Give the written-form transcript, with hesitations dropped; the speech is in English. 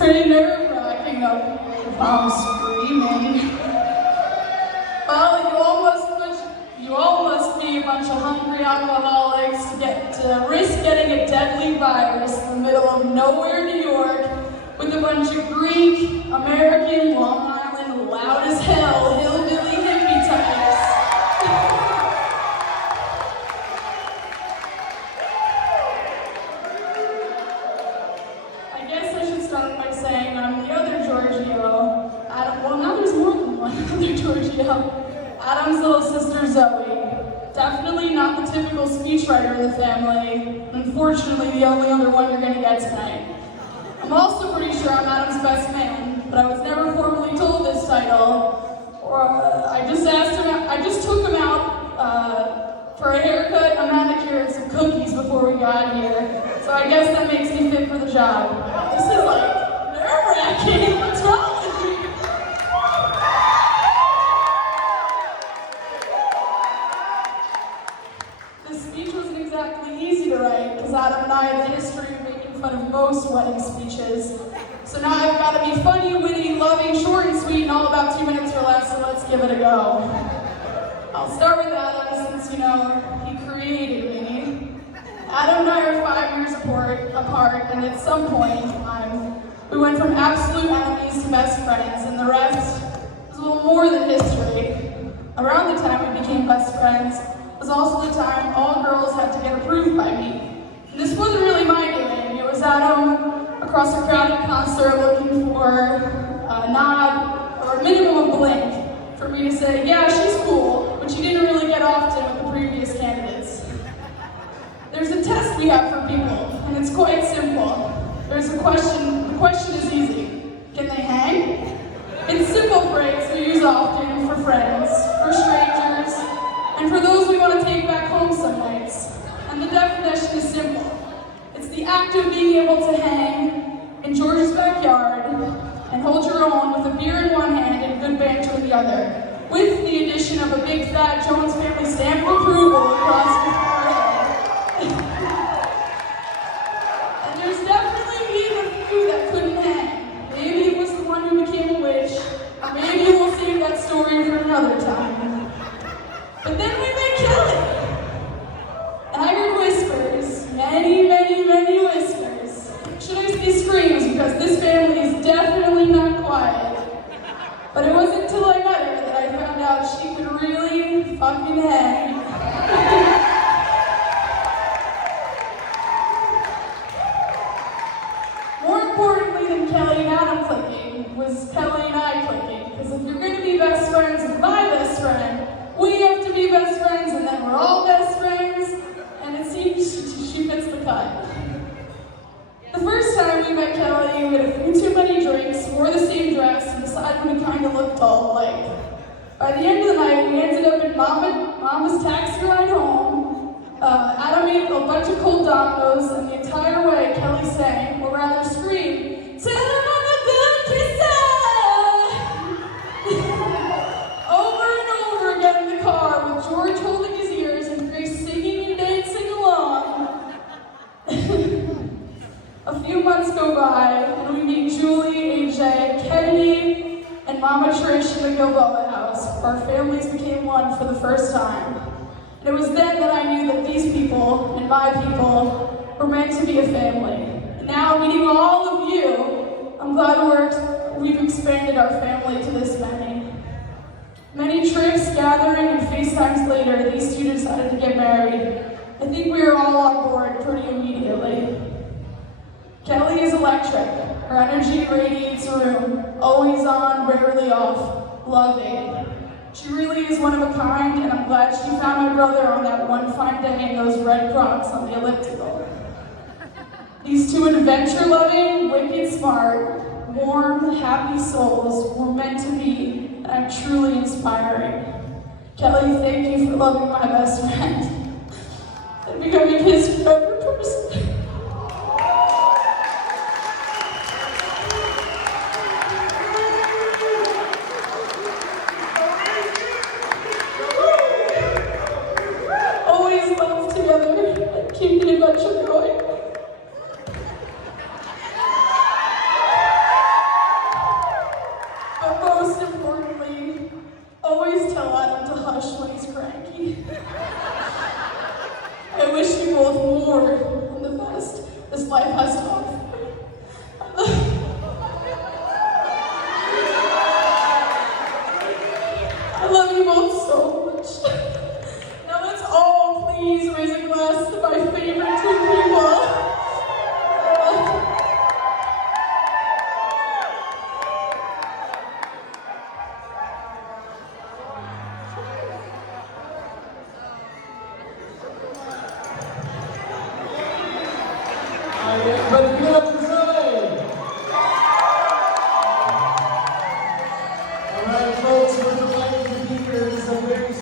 pretty nerve-wracking up here if I'm screaming. Well, you all must be a bunch of hungry alcoholics to risk getting a deadly virus in the middle of nowhere, New York, with a bunch of Greek, American, Long Island, loud as hell, hillbilly hippie types. I guess I should start by saying I'm the other Giorgio. Adam, well, now there's more than one other Giorgio. Adam's little sister Zoe. Definitely not the typical speechwriter of the family. Unfortunately, the only other one you're gonna get tonight. I'm also pretty sure I'm Adam's best man, but I was never formally told this title. I just took him out for a haircut, a manicure, and some cookies before we got here. So I guess that makes me fit for the job. This is like nerve-wracking. What's wrong with me? This speech wasn't exactly easy to write, because Adam and I have a history of making fun of most wedding speeches. So now I've got to be funny, witty, loving, short and sweet, and all about 2 minutes or less, so let's give it a go. I'll start with Adam, since, he created me. Adam and I are 5 years apart, and at some point in time, we went from absolute enemies to best friends, and the rest was a little more than history. Around the time we became best friends was also the time all girls had to get approved by me. And this wasn't really my doing. It was Adam across a crowded concert looking for a nod or a minimum of blink for me to say, yeah, she's cool, but she didn't really get often with the previous candidates. There's a test we have for people, and it's quite simple. There's a question, the question is easy. Can they hang? It's a simple phrase we use often for friends, for strangers, and for those we want to take back home some nights. And the definition is simple. It's the act of being able to hang in George's backyard and hold your own with a beer in one hand and good banter in the other, with the addition of a big fat Jones family stamp of approval across your forehead. And there's definitely even a few that couldn't hang. Maybe it was the one who became a witch, or maybe we'll save that story for another time. But then we met Kelly. And I heard whispers, many, many, many whispers. Should I say screams, because this family is definitely not quiet. But it wasn't until I met her that I found out she could really fucking hang. More importantly than Kelly and Adam clicking was Kelly and I clicking. Because if you're going to be best friends with my best friend, we have to be best friends, and then we're all best friends, and it seems she fits the cut. The first time we met Kelly, we had a few too many drinks, wore the same dress, and decided we kind of looked all alike. By the end of the night, we ended up in Mama's taxi ride home. Adam ate a bunch of cold Dominoes, and the entire way Kelly sang, or rather screamed, "Tell him I'm a good kisser!" Over and over again in the car, with George holding his ears and Grace singing and dancing along. A few months go by, and we meet Julie, AJ, Kennedy, and Mama Trish in the Gilboa house. Our families became one for the first time. And it was then that I knew that these people, and my people, were meant to be a family. And now, meeting all of you, I'm glad we've expanded our family to this many. Many trips, gathering, and FaceTimes later, these two decided to get married. I think we were all on board pretty immediately. Kelly is electric. Her energy radiates the room, always on, rarely off, loving. She really is one of a kind, and I'm glad she found my brother on that one fine day in those red Crocs on the elliptical. These two adventure-loving, wicked smart, warm, happy souls were meant to be, and I'm truly inspiring. Kelly, thank you for loving my best friend and becoming his favorite person. Always loved together and keep the adventure going. this life has to offer.